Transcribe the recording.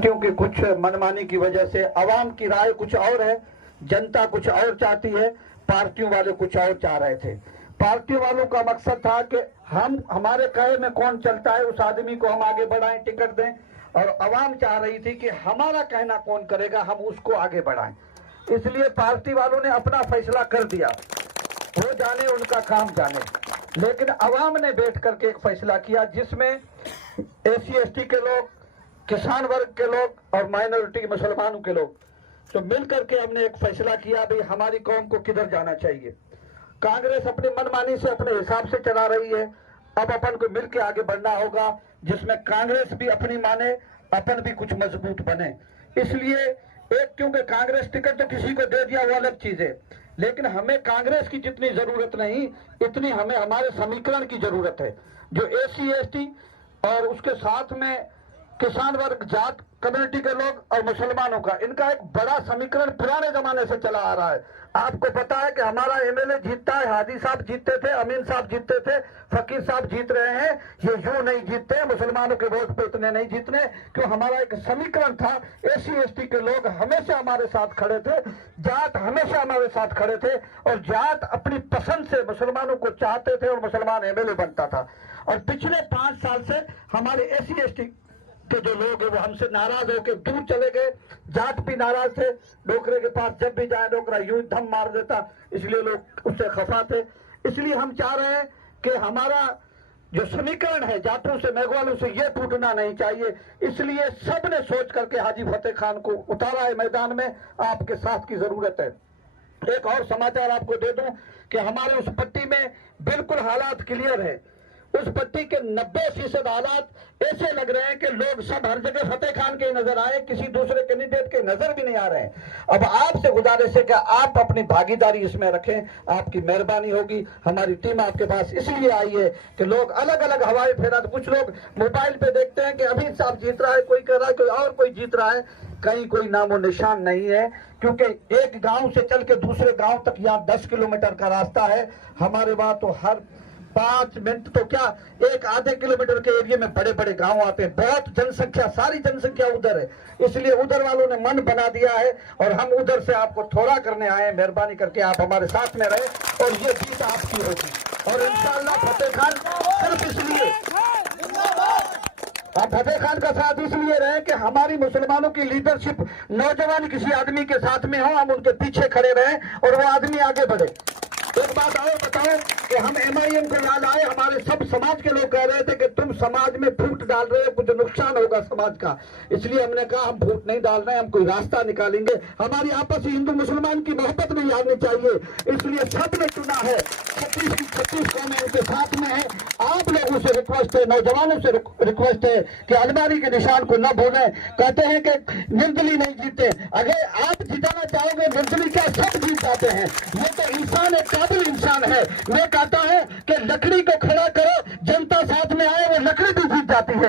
क्योंकि कुछ मनमानी की वजह से अवाम की राय कुछ और है, जनता कुछ और चाहती है, पार्टियों वाले कुछ और चाह रहे थे। पार्टियों वालों का मकसद था कि हम हमारे कहे में कौन चलता है उस आदमी को हम आगे बढ़ाएं, टिकट दें, और अवाम चाह रही थी कि हमारा कहना कौन करेगा हम उसको आगे बढ़ाएं। इसलिए पार्टी वालों ने अपना फैसला कर दिया, वो जाने उनका काम जाने। लेकिन अवाम ने बैठ करके एक फैसला किया जिसमें SC/ST के लोग, किसान वर्ग के लोग और माइनॉरिटी मुसलमानों के लोग तो मिल करके हमने एक फैसला किया, भाई हमारी कौम को किधर जाना चाहिए। कांग्रेस अपनी मनमानी से अपने हिसाब से चला रही है, अब अपन को मिल के आगे बढ़ना होगा जिसमें कांग्रेस भी अपनी माने, अपन भी कुछ मजबूत बने। इसलिए क्योंकि कांग्रेस टिकट तो किसी को दे दिया वो अलग चीज है, लेकिन हमें कांग्रेस की जितनी जरूरत नहीं इतनी हमें हमारे समीकरण की जरूरत है। जो SC/ST और उसके साथ में किसान वर्ग, जाट कम्युनिटी के लोग और मुसलमानों का, इनका एक बड़ा समीकरण पुराने जमाने से चला आ रहा है। आपको पता है कि हमारा MLA जीतता है, हादी साहब जीतते थे, अमीन साहब जीतते थे, फकीर साहब जीत रहे हैं, ये यूं नहीं जीतते, मुसलमानों के वोट पे इतने नहीं जीतने, क्यों हमारा एक समीकरण था। SC/ST के लोग हमेशा हमारे साथ खड़े थे, जाट हमेशा हमारे साथ खड़े थे, और जाट अपनी पसंद से मुसलमानों को चाहते थे और मुसलमान MLA बनता था। और पिछले 5 साल से हमारे SC/ST के जो लोग हैं वो हमसे नाराज होकर दूर चले गए। जाट भी नाराज थे, डोकरे के पास जब भी जाए डोकरा यूं धम मार देता, इसलिए लोग उससे खफा थे। इसलिए हम चाह रहे हैं कि हमारा जो समीकरण है जाटों से, मेघवालों से, ये टूटना नहीं चाहिए। इसलिए सब ने सोच करके हाजी फतेह खान को उतारा है मैदान में, आपके साथ की जरूरत है। एक और समाचार आपको दे दूं कि हमारे उस पट्टी में बिल्कुल हालात क्लियर है। उस पट्टी के 90% हालात ऐसे लग रहे हैं कि लोग सब हर जगह फतेह खान के नजर आए, किसी दूसरे कैंडिडेट के नजर भी नहीं आ रहे हैं। अब आपसे गुजारिश है कि आप अपनी भागीदारी इसमें रखें, आपकी मेहरबानी होगी। हमारी टीम आपके पास इसलिए आई है कि लोग अलग अलग हवाई फेरा, कुछ लोग मोबाइल पे देखते हैं कि अभी साहब जीत रहा है, कोई कह रहा है कोई और कोई जीत रहा है, कहीं कोई नामो निशान नहीं है। क्योंकि एक गांव से चल के दूसरे गांव तक यहाँ 10 किलोमीटर का रास्ता है, हमारे वहां तो हर 5 मिनट तो क्या एक आधे किलोमीटर के एरिया में बड़े बड़े गांव आते हैं, बहुत जनसंख्या, सारी जनसंख्या उधर है। इसलिए उधर वालों ने मन बना दिया है और हम उधर से आपको थोड़ा करने आए हैं। मेहरबानी करके आप हमारे साथ में रहे और ये जीत आपकी होगी। और इंशाअल्लाह फतेह खान सिर्फ इसलिए, आप फतेह खान का साथ इसलिए रहे कि हमारी मुसलमानों की लीडरशिप, नौजवान किसी आदमी के साथ में हो, हम उनके पीछे खड़े रहें और वो आदमी आगे बढ़े। एक बात और बताओ कि हम MIM को याद आए, हमारे सब समाज के लोग कह रहे थे कि तुम समाज में फूट डाल रहे हो, कुछ नुकसान होगा समाज का। इसलिए हमने कहा हम फूट नहीं डाल रहे हैं, हम कोई रास्ता निकालेंगे। हमारी आपस में हिंदू मुसलमान की मोहब्बत नहीं आनी चाहिए, इसलिए सबने चुना है। 36 कौमें उनके साथ में है। आप लोगों से रिक्वेस्ट है, नौजवानों से रिक्वेस्ट है कि अलमारी के निशान को न भूलें। कहते हैं कि निर्दलीय नहीं जीते, अगर आप जिताना चाहोगे निर्दलीय क्या सब जीत जाते हैं। ये तो इंसान एक काबिल इंसान है। मैं कहता हूं कि लकड़ी को खड़ा करो, जनता साथ में आए, वो लकड़ी भी जीत जाती है।